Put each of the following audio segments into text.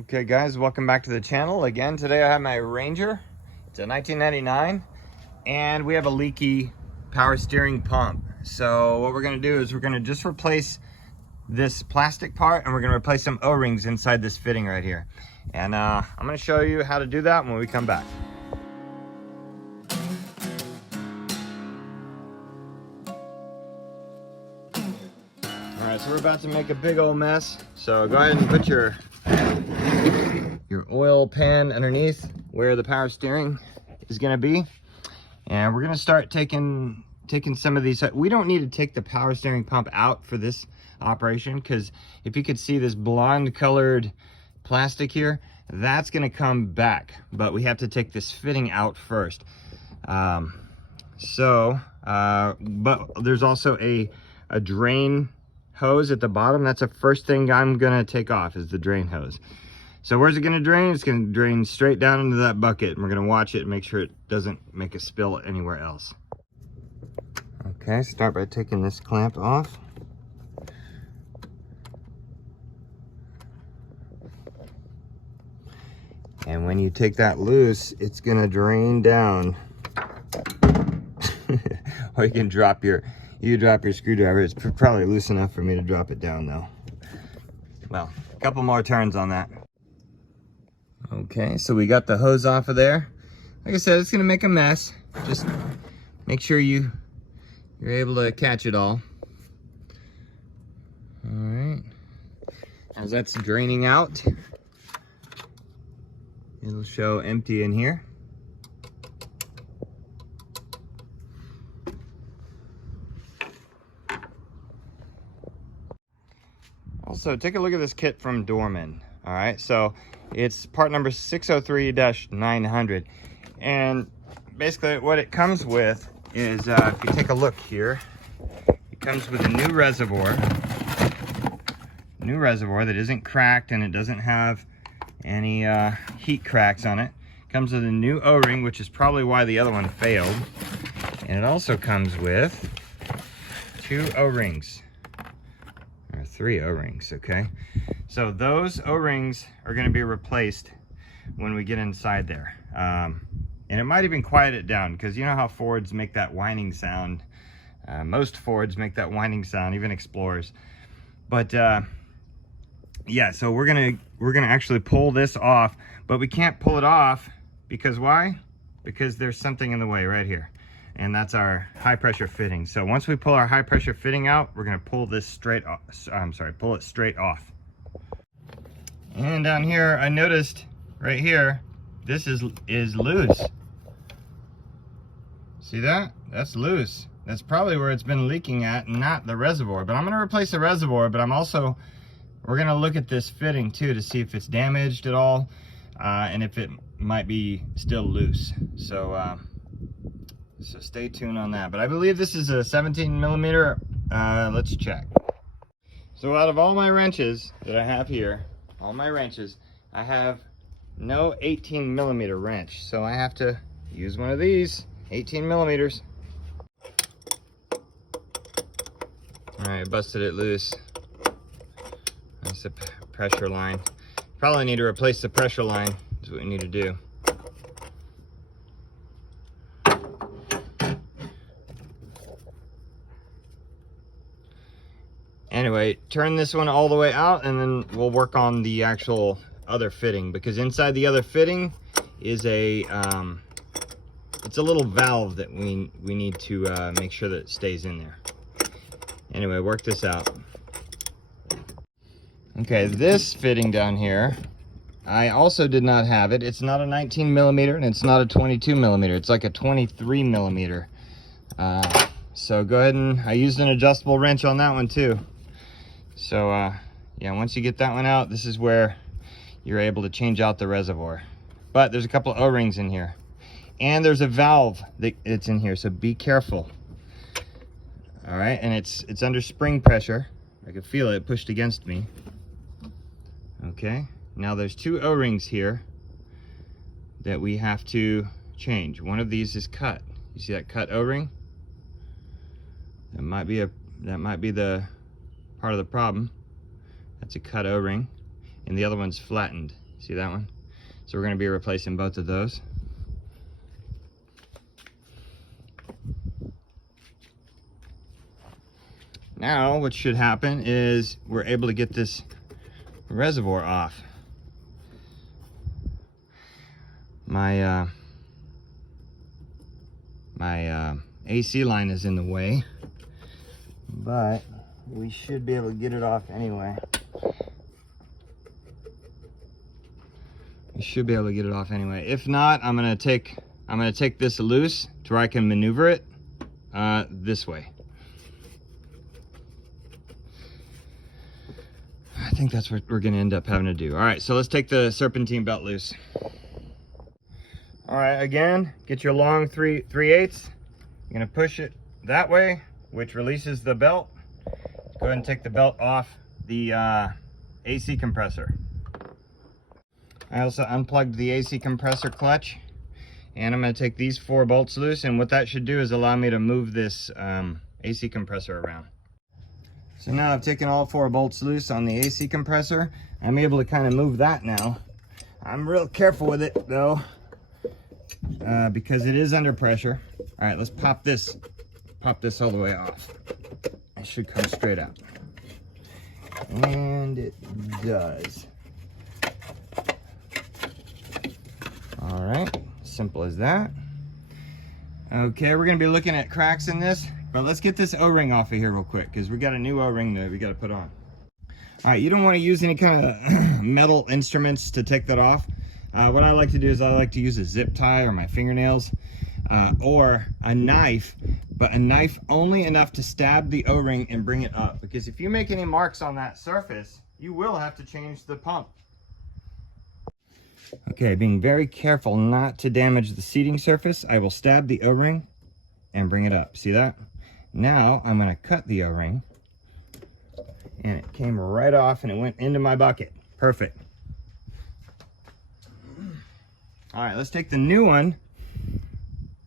Okay guys, welcome back to the channel. Again, today I have my Ranger. It's a 1999 and we have a leaky power steering pump. So what we're gonna do is we're gonna just replace this plastic part and we're gonna replace some O-rings inside this fitting right here. And I'm gonna show you how to do that when we come back. All right, so we're about to make a big old mess. So go ahead and put your oil pan underneath where the power steering is going to be, and we're going to start taking some of these. We don't need to take the power steering pump out for this operation, because if you could see this blonde colored plastic here, that's going to come back, but we have to take this fitting out first. But there's also a drain hose at the bottom. That's the first thing I'm going to take off, is the drain hose. So where's it going to drain? It's going to drain straight down into that bucket, and we're going to watch it and make sure it doesn't make a spill anywhere else. Okay, start by taking this clamp off. And when you take that loose, it's going to drain down. Or you can drop your screwdriver. It's probably loose enough for me to drop it down though. Well, a couple more turns on that. Okay, so we got the hose off of there. Like I said, it's gonna make a mess. Just make sure you're able to catch it all. All right, as that's draining out, it'll show empty in here. Also, take a look at this kit from Dorman. All right, so it's part number 603-900, and basically what it comes with is, if you take a look here, it comes with a new reservoir that isn't cracked, and it doesn't have any heat cracks on it. It comes with a new O-ring, which is probably why the other one failed, and it also comes with 2 O-rings. Or 3 O-rings, okay? So those O-rings are going to be replaced when we get inside there. And it might even quiet it down, because you know how Fords make that whining sound. Most Fords make that whining sound, even Explorers. But yeah, so we're gonna actually pull this off, but we can't pull it off because why? Because there's something in the way right here. And that's our high pressure fitting. So once we pull our high pressure fitting out, we're gonna pull this straight off. Pull it straight off. And down here, I noticed right here, this is loose. See that? That's loose. That's probably where it's been leaking at, not the reservoir. But I'm gonna replace the reservoir, but we're gonna look at this fitting too to see if it's damaged at all, and if it might be still loose. So stay tuned on that. But I believe this is a 17 millimeter. Let's check. So out of all my wrenches that I have here, I have no 18 millimeter wrench. So I have to use one of these, 18 millimeters. All right, busted it loose. That's the pressure line. Probably need to replace the pressure line, is what we need to do. Anyway, turn this one all the way out, and then we'll work on the actual other fitting, because inside the other fitting is a it's a little valve that we need to make sure that it stays in there. Anyway, work this out. Okay, this fitting down here, I also did not have it. It's not a 19 millimeter and it's not a 22 millimeter. It's like a 23 millimeter. So go ahead, and I used an adjustable wrench on that one too. So yeah, once you get that one out, this is where you're able to change out the reservoir. But there's a couple of O-rings in here, and there's a valve that's in here, so be careful. All right, and it's under spring pressure. I can feel it pushed against me. Okay, now there's 2 O-rings here that we have to change. One of these is cut. You see that cut O-ring? That might be the part of the problem. That's a cut O-ring, and the other one's flattened. See that one? So we're going to be replacing both of those. Now what should happen is we're able to get this reservoir off. My AC line is in the way, but we should be able to get it off anyway. We should be able to get it off anyway. If not, I'm gonna take this loose to where I can maneuver it this way. I think that's what we're gonna end up having to do. All right, so let's take the serpentine belt loose. All right, again, get your long 3/8. You're gonna push it that way, which releases the belt. Go ahead and take the belt off the AC compressor. I also unplugged the AC compressor clutch, and I'm gonna take these 4 bolts loose, and what that should do is allow me to move this AC compressor around. So now I've taken all 4 bolts loose on the AC compressor. I'm able to kind of move that now. I'm real careful with it though, because it is under pressure. All right, let's pop this all the way off. It should come straight out. And it does. All right, simple as that. Okay, we're gonna be looking at cracks in this, but let's get this O-ring off of here real quick, because we got a new O-ring that we gotta put on. All right, you don't wanna use any kind of metal instruments to take that off. What I like to do is I like to use a zip tie or my fingernails, or a knife, but a knife only enough to stab the O-ring and bring it up, because if you make any marks on that surface, you will have to change the pump. Okay, being very careful not to damage the seating surface, I will stab the O-ring and bring it up. See that? Now I'm gonna cut the O-ring, and it came right off and it went into my bucket. Perfect. All right, let's take the new one.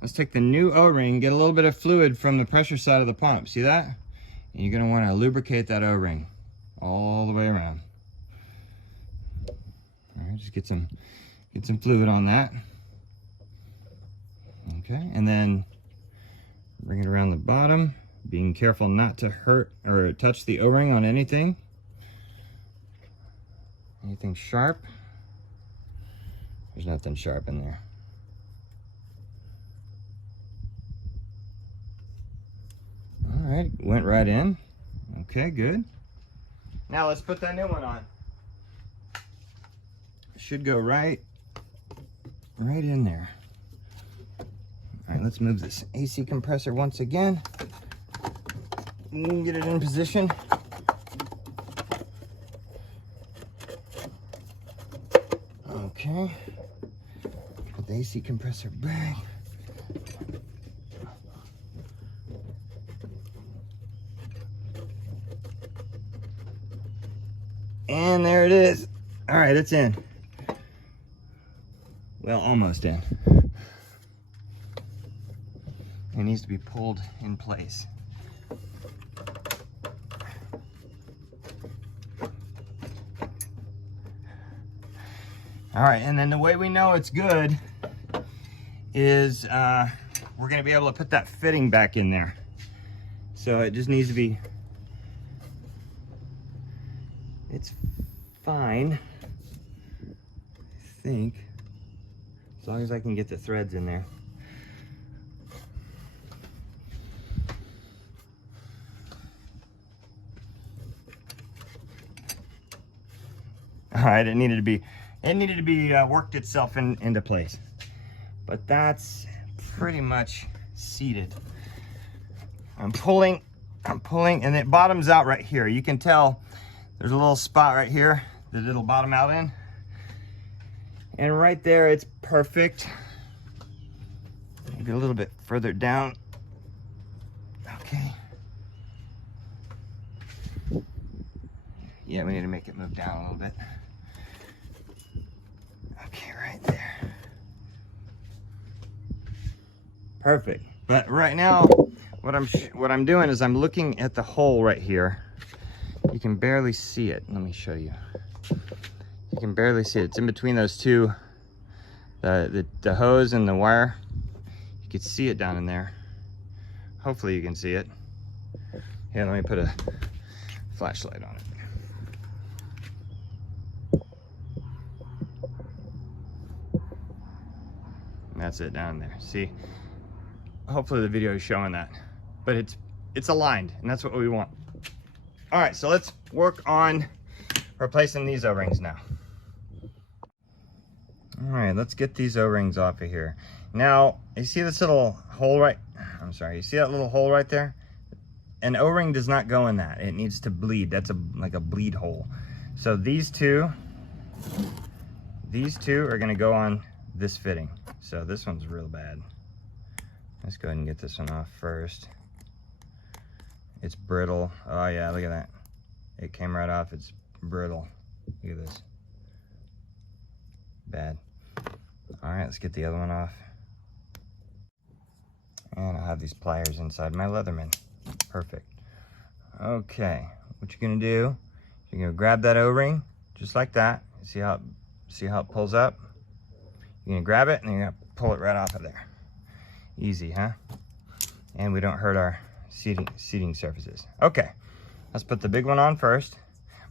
Let's take the new O-ring, get a little bit of fluid from the pressure side of the pump. See that? And you're gonna wanna lubricate that O-ring all the way around. All right, just get some fluid on that. Okay, and then bring it around the bottom, being careful not to hurt or touch the O-ring on anything sharp. There's nothing sharp in there. All right, went right in. Okay, good. Now let's put that new one on. It should go right in there. All right, let's move this AC compressor once again. Get it in position. Okay. Put the AC compressor back. And there it is. All right, it's in. Well, almost in. It needs to be pulled in place. All right, and then the way we know it's good is we're gonna be able to put that fitting back in there. So it just needs to be, it's fine, I think, as long as I can get the threads in there. All right, it needed to be worked itself into place, but that's pretty much seated. I'm pulling, and it bottoms out right here. You can tell there's a little spot right here that it'll bottom out in, and right there it's perfect. Maybe a little bit further down. Okay. Yeah, we need to make it move down a little bit. Okay, right there. Perfect. But right now, what I'm doing is I'm looking at the hole right here. You can barely see it. Let me show you. You can barely see it. It's in between those two, the hose and the wire. You can see it down in there. Hopefully you can see it. Here, let me put a flashlight on it. And that's it down there. See? Hopefully the video is showing that. But it's aligned, and that's what we want. All right, so let's work on replacing these O-rings now. All right, let's get these O-rings off of here. Now, you see this little hole you see that little hole right there? An O-ring does not go in that. It needs to bleed. That's like a bleed hole. So these two are gonna go on this fitting. So this one's real bad. Let's go ahead and get this one off first. It's brittle. Oh yeah, look at that. It came right off. It's brittle. Look at this. Bad. All right, let's get the other one off. And I have these pliers inside my Leatherman. Perfect. Okay, what you're gonna do, you're gonna grab that O-ring just like that. See how it pulls up? You're gonna grab it and you're gonna pull it right off of there. Easy, huh? And we don't hurt our seating surfaces. Okay, let's put the big one on first.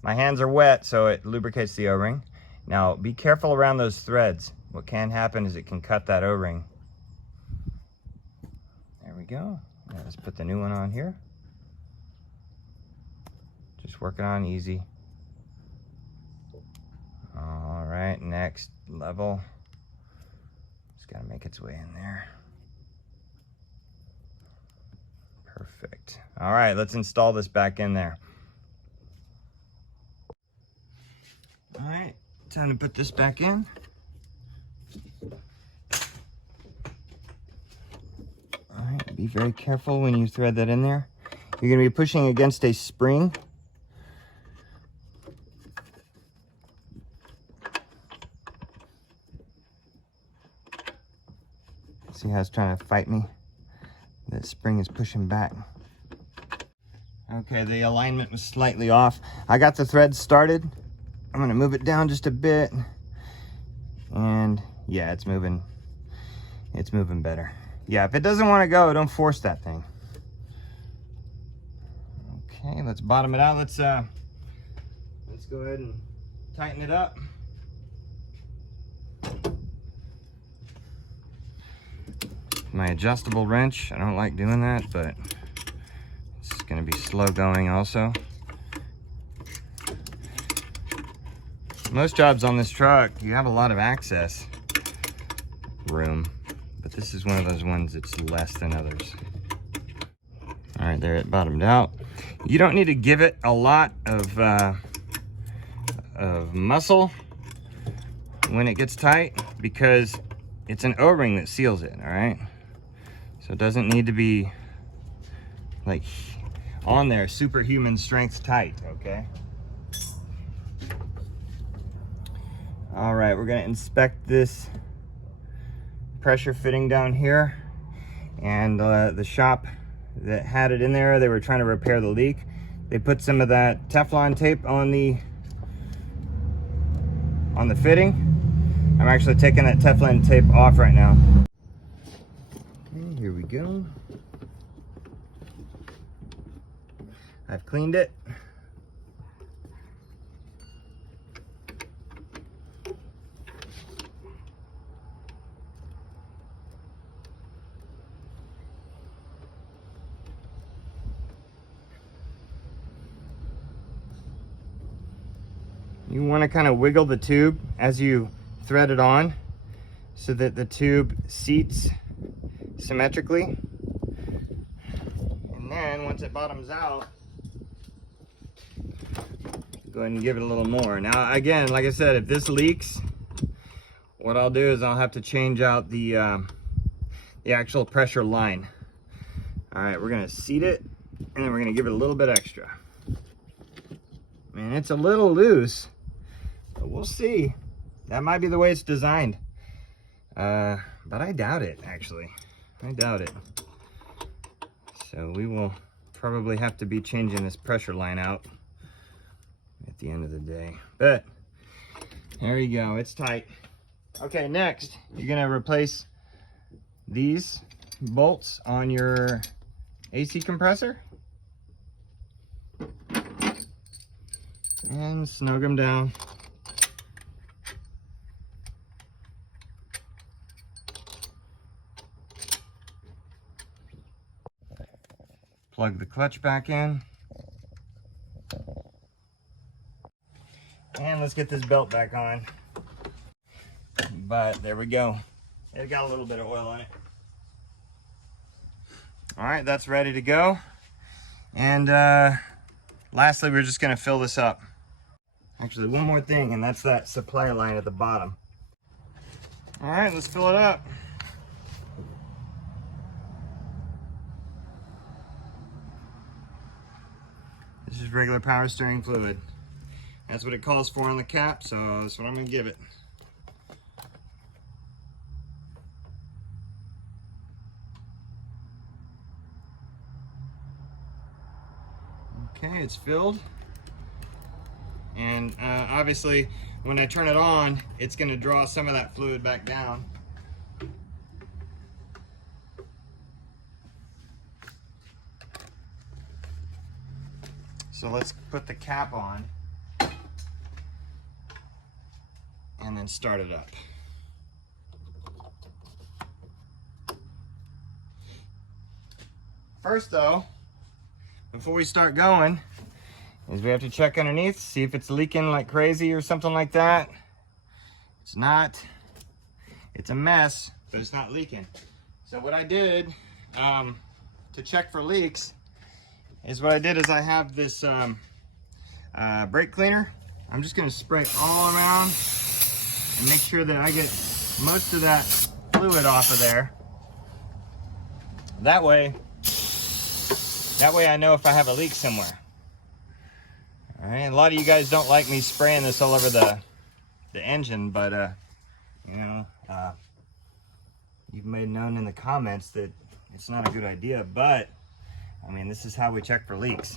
My hands are wet, so it lubricates the O-ring. Now, be careful around those threads. What can happen is it can cut that O-ring. There we go. Now let's put the new one on here. Just work it on easy. All right, next level. Just gotta make its way in there. Perfect. All right, let's install this back in there. All right, time to put this back in. All right, be very careful when you thread that in there. You're gonna be pushing against a spring. See how it's trying to fight me? The spring is pushing back. Okay, the alignment was slightly off. I got the thread started. I'm gonna move it down just a bit. And yeah, it's moving better. Yeah, if it doesn't want to go, don't force that thing. Okay, let's bottom it out. Let's go ahead and tighten it up. My adjustable wrench, I don't like doing that, but it's gonna be slow going also. Most jobs on this truck, you have a lot of access room, but this is one of those ones that's less than others. All right, there it bottomed out. You don't need to give it a lot of muscle when it gets tight, because it's an O-ring that seals it, all right? So it doesn't need to be like on there superhuman strength tight, okay? All right, we're gonna inspect this pressure fitting down here. And the shop that had it in there, they were trying to repair the leak. They put some of that Teflon tape on the fitting. I'm actually taking that Teflon tape off right now. Okay, here we go. I've cleaned it. You want to kind of wiggle the tube as you thread it on so that the tube seats symmetrically. And then once it bottoms out, go ahead and give it a little more. Now again, like I said, if this leaks, what I'll do is I'll have to change out the actual pressure line. All right, we're gonna seat it and then we're gonna give it a little bit extra. Man, it's a little loose, but we'll see. That might be the way it's designed. But I doubt it, actually. I doubt it. So we will probably have to be changing this pressure line out at the end of the day. But There you go, it's tight. Okay, next, you're gonna replace these bolts on your AC compressor. And snug them down. Plug the clutch back in. And let's get this belt back on. But there we go. It got a little bit of oil on it. All right, that's ready to go. And lastly, we're just gonna fill this up. Actually, one more thing, and that's that supply line at the bottom. All right, let's fill it up. This is regular power steering fluid. That's what it calls for on the cap, so that's what I'm gonna give it. Okay, it's filled. And obviously, when I turn it on, it's going to draw some of that fluid back down. So let's put the cap on and then start it up. First though, before we start going, is we have to check underneath, see if it's leaking like crazy or something like that. It's not. It's a mess, but it's not leaking. So what I did to check for leaks is I have this brake cleaner. I'm just gonna spray all around and make sure that I get most of that fluid off of there. That way I know if I have a leak somewhere. All right, a lot of you guys don't like me spraying this all over the engine, but you know, you've made known in the comments that it's not a good idea, but I mean, this is how we check for leaks.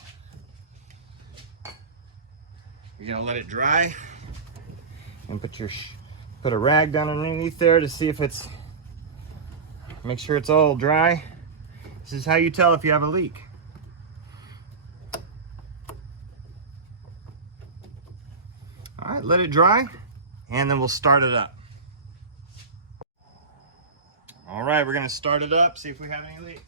You're gonna let it dry and put a rag down underneath there to see if it's, make sure it's all dry. This is how you tell if you have a leak. All right, let it dry, and then we'll start it up. All right, we're gonna start it up, see if we have any leaks.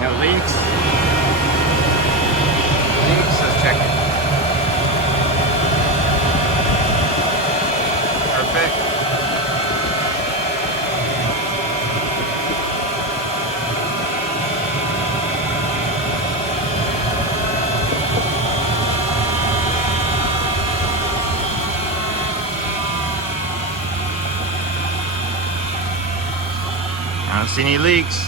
No leaks. Let's check it. Perfect. I don't see any leaks.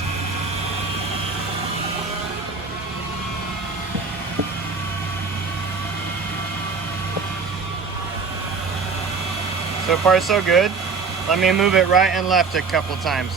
So far, so good. Let me move it right and left a couple times.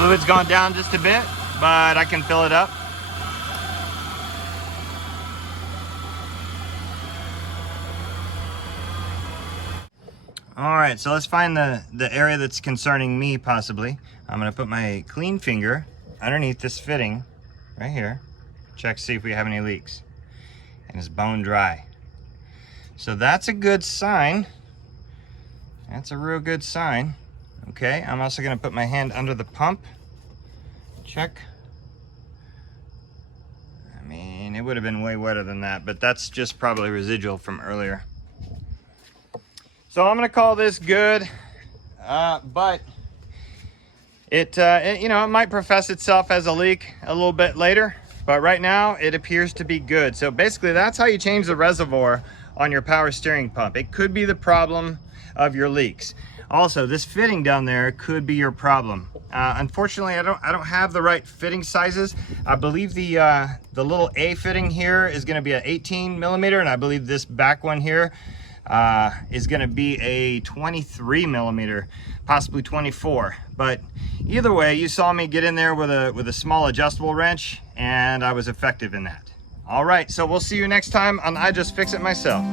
Fluid's gone down just a bit, but I can fill it up. All right, so let's find the area that's concerning me possibly. I'm gonna put my clean finger underneath this fitting right here. Check, see if we have any leaks. And it's bone dry. So that's a good sign. That's a real good sign. Okay, I'm also gonna put my hand under the pump. Check. I mean, mean, it would have been way wetter than that, but that's just probably residual from earlier. So I'm gonna call this good, but it you know, it might profess itself as a leak a little bit later, but right now it appears to be good. So basically that's how you change the reservoir on your power steering pump. It could be the problem of your leaks. Also, this fitting down there could be your problem. Unfortunately, I don't have the right fitting sizes. I believe the little A fitting here is going to be an 18 millimeter, and I believe this back one here is going to be a 23 millimeter, possibly 24. But either way, you saw me get in there with a small adjustable wrench, and I was effective in that. All right, so we'll see you next time on I Just Fix It Myself.